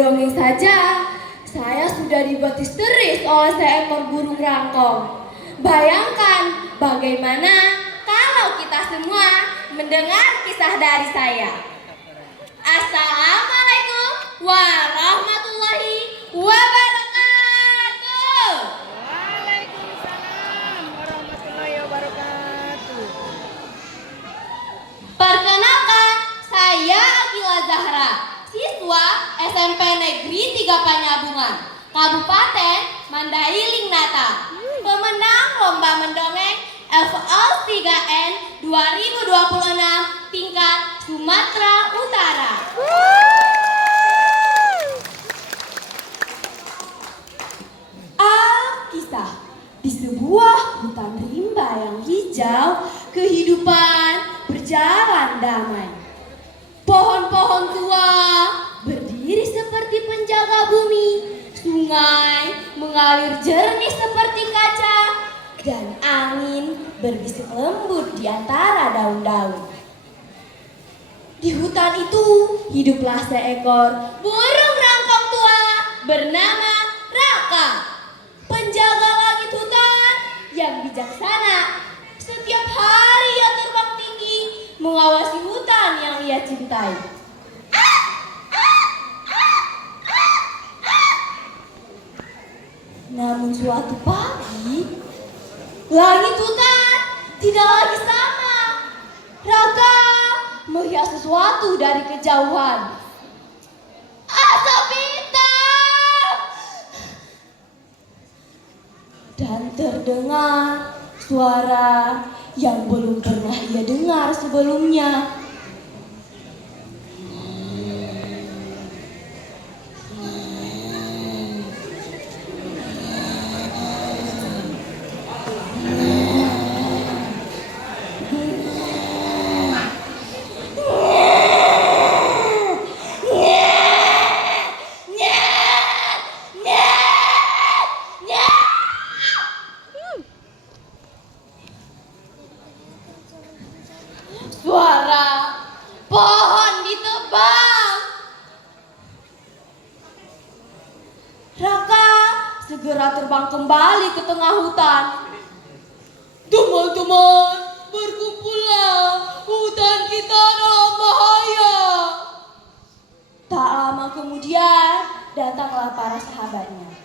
mendongeng saja, saya sudah dibuat histeris oleh seekor burung rangkong. Bayangkan bagaimana kalau kita semua mendengar kisah dari saya. Assalamualaikum warahmatullahi wabarakatuh. Waalaikumsalam warahmatullahi wabarakatuh. Perkenalkan, saya Akila Zahra, siswa SMP Negeri 3 Panyabungan, Kabupaten Mandailing Nata, pemenang lomba mendongeng FL 3N 2026 tingkat Sumatera Utara. Alkisah, di sebuah hutan rimba yang hijau, kehidupan berjalan damai. Pohon-pohon tua berdiri seperti penjaga bumi, sungai mengalir jernih seperti kaca, dan angin berbisik lembut di antara daun-daun. Di hutan itu hiduplah seekor burung rangkong tua bernama Raka, penjaga langit hutan yang bijaksana. Setiap hari ia terbang tinggi mengawasi hutan yang ia cintai. Namun suatu pagi, langit hutan tidak lagi sama. Raka melihat sesuatu dari kejauhan. Asap hitam! Dan terdengar suara yang belum pernah ia dengar sebelumnya. Suara pohon ditebang. Raka segera terbang kembali ke tengah hutan. Teman-teman, berkumpullah, hutan kita dalam bahaya. Tak lama kemudian datanglah para sahabatnya.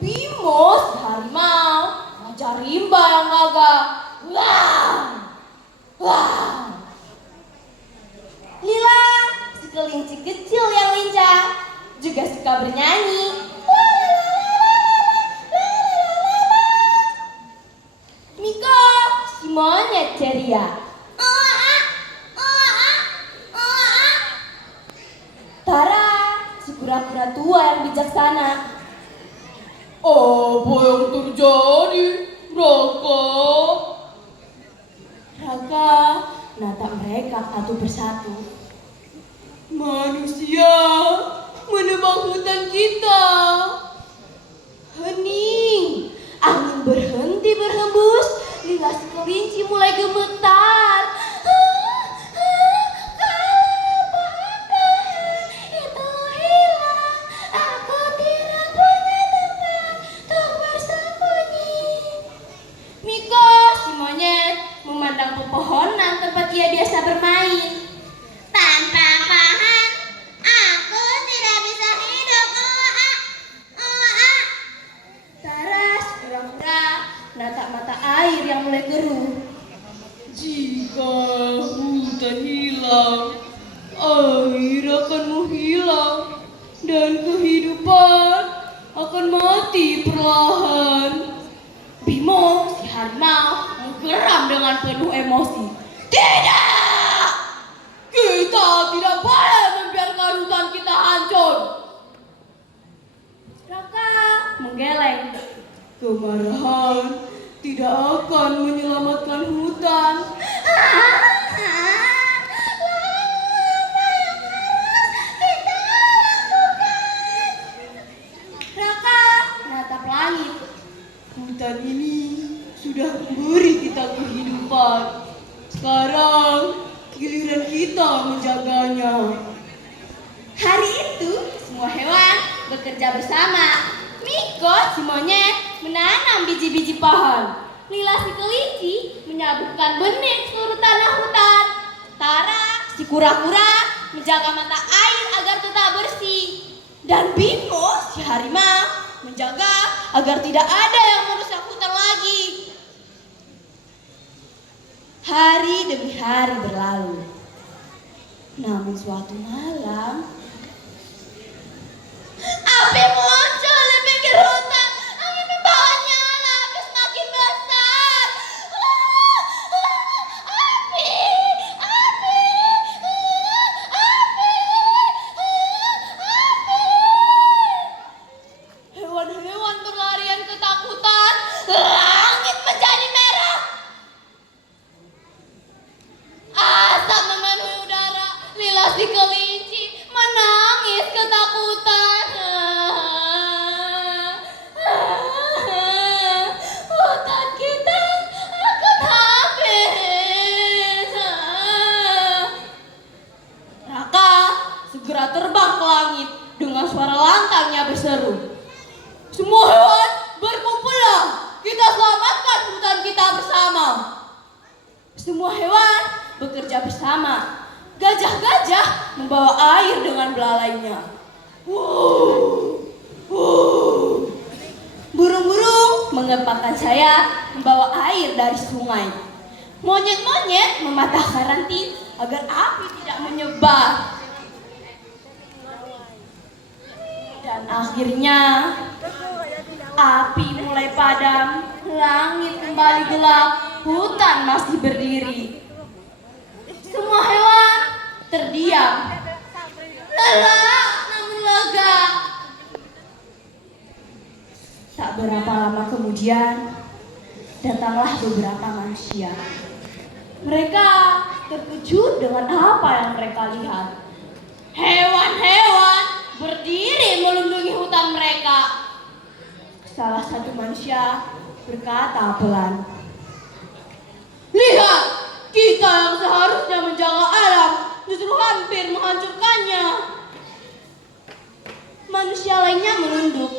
Bimo si harimau, Raja Rimba yang gagah. Wah! Wah! Lila, si kelinci kecil yang lincah, juga suka bernyanyi. Miko, si monyet ceria. Tara, si kura-kura tua yang bijaksana. Apa yang terjadi, Raka? Raka menatap mereka satu persatu. Manusia menebang hutan kita. Hening, angin berhenti berhembus, lidah si kelinci mulai gemetar. Kalau pohon itu hilang, aku tidak punya tempat untuk bersembunyi. Miko, si monyet, memandang pepohonan tempat ia biasa bermain. Tanpa pohon, aku tidak bisa hidup. Taras pura-pura menatap mata air yang mulai keruh. Jika hutan hilang, air akan menghilang dan kehidupan akan mati perlahan. Bimo, si harimau, menggeram dengan penuh emosi. Tidak! Kita tidak boleh membiarkan hutan kita hancur. Raka menggeleng. Kemarahan tidak akan menyelamatkan hutan. Raka menatap langit. Hutan ini sudah memberi kita kehidupan. Sekarang giliran kita menjaganya. Hari itu Semua hewan bekerja bersama. Miko si monyet menanam biji-biji pohon. Lila si kelinci menyaburkan benih seluruh tanah hutan. Tara si kura-kura menjaga mata air agar tetap bersih. Dan Bimo si harimau menjaga agar tidak ada yang merusak hutan lagi. Hari demi hari berlalu. Namun suatu malam, api muncul di pinggir hutan. Angin membawa nyala, api semakin besar. Api, api, api. Hewan-hewan berlarian ketakutan. Langit menjadi merah. Asap memenuhi udara. Lila si kelinci menangis ketakutan. Hutan kita akan habis. Raka segera terbang ke langit dengan suara lantangnya berseru. Semua hewan berkumpullah, kita selamatkan hutan kita bersama. Semua hewan bekerja bersama. Gajah-gajah membawa air dengan belalainya. Burung-burung mengepakkan sayap membawa air dari sungai. Monyet-monyet mematahkan ranting agar api tidak menyebar. Dan akhirnya api mulai padam, langit kembali gelap, hutan masih berdiri. Semua hewan terdiam, lelah namun lega. Tak berapa lama kemudian, datanglah beberapa manusia. Mereka terkejut dengan apa yang mereka lihat. Hewan-hewan berdiri melindungi hutan mereka. Salah satu manusia berkata pelan, "Lihat, kita yang seharusnya menjaga alam justru hampir menghancurkannya." Manusia lainnya menunduk.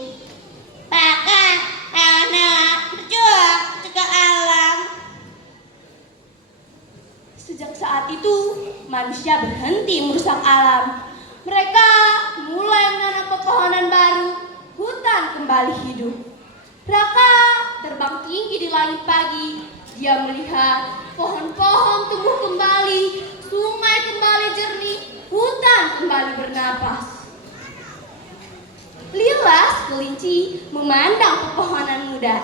"Pakai, anak, berjuang jaga alam." Sejak saat itu, manusia berhenti merusak alam. Mereka mulai menanam pepohonan baru. Hutan kembali hidup. Raka terbang tinggi di langit pagi. Dia melihat pohon-pohon tumbuh kembali, sungai kembali jernih, hutan kembali bernapas. Lila kelinci memandang pepohonan muda,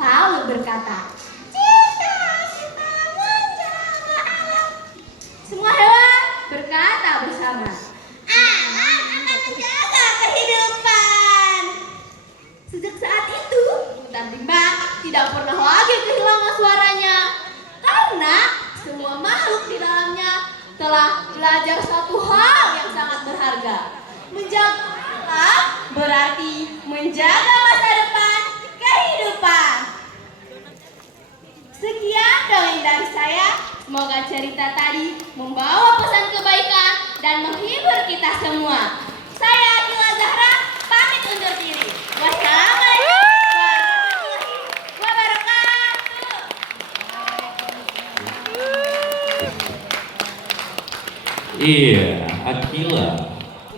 lalu berkata, "Kita menjaga alam." Semua hewan berkata bersama, "Alam akan menjaga kehidupan." Sejak saat itu, hutan rimba tidak pernah lagi kehilangan suaranya. Karena semua makhluk di dalamnya telah belajar satu hal yang sangat berharga. Menjaga alam berarti menjaga masa depan kehidupan. Sekian dongeng dari saya. Semoga cerita tadi membawa pesan kebaikan dan menghibur kita semua. Saya Akila Zahra, pamit undur diri. Wassalamualaikum warahmatullahi wabarakatuh. Iya, Akila.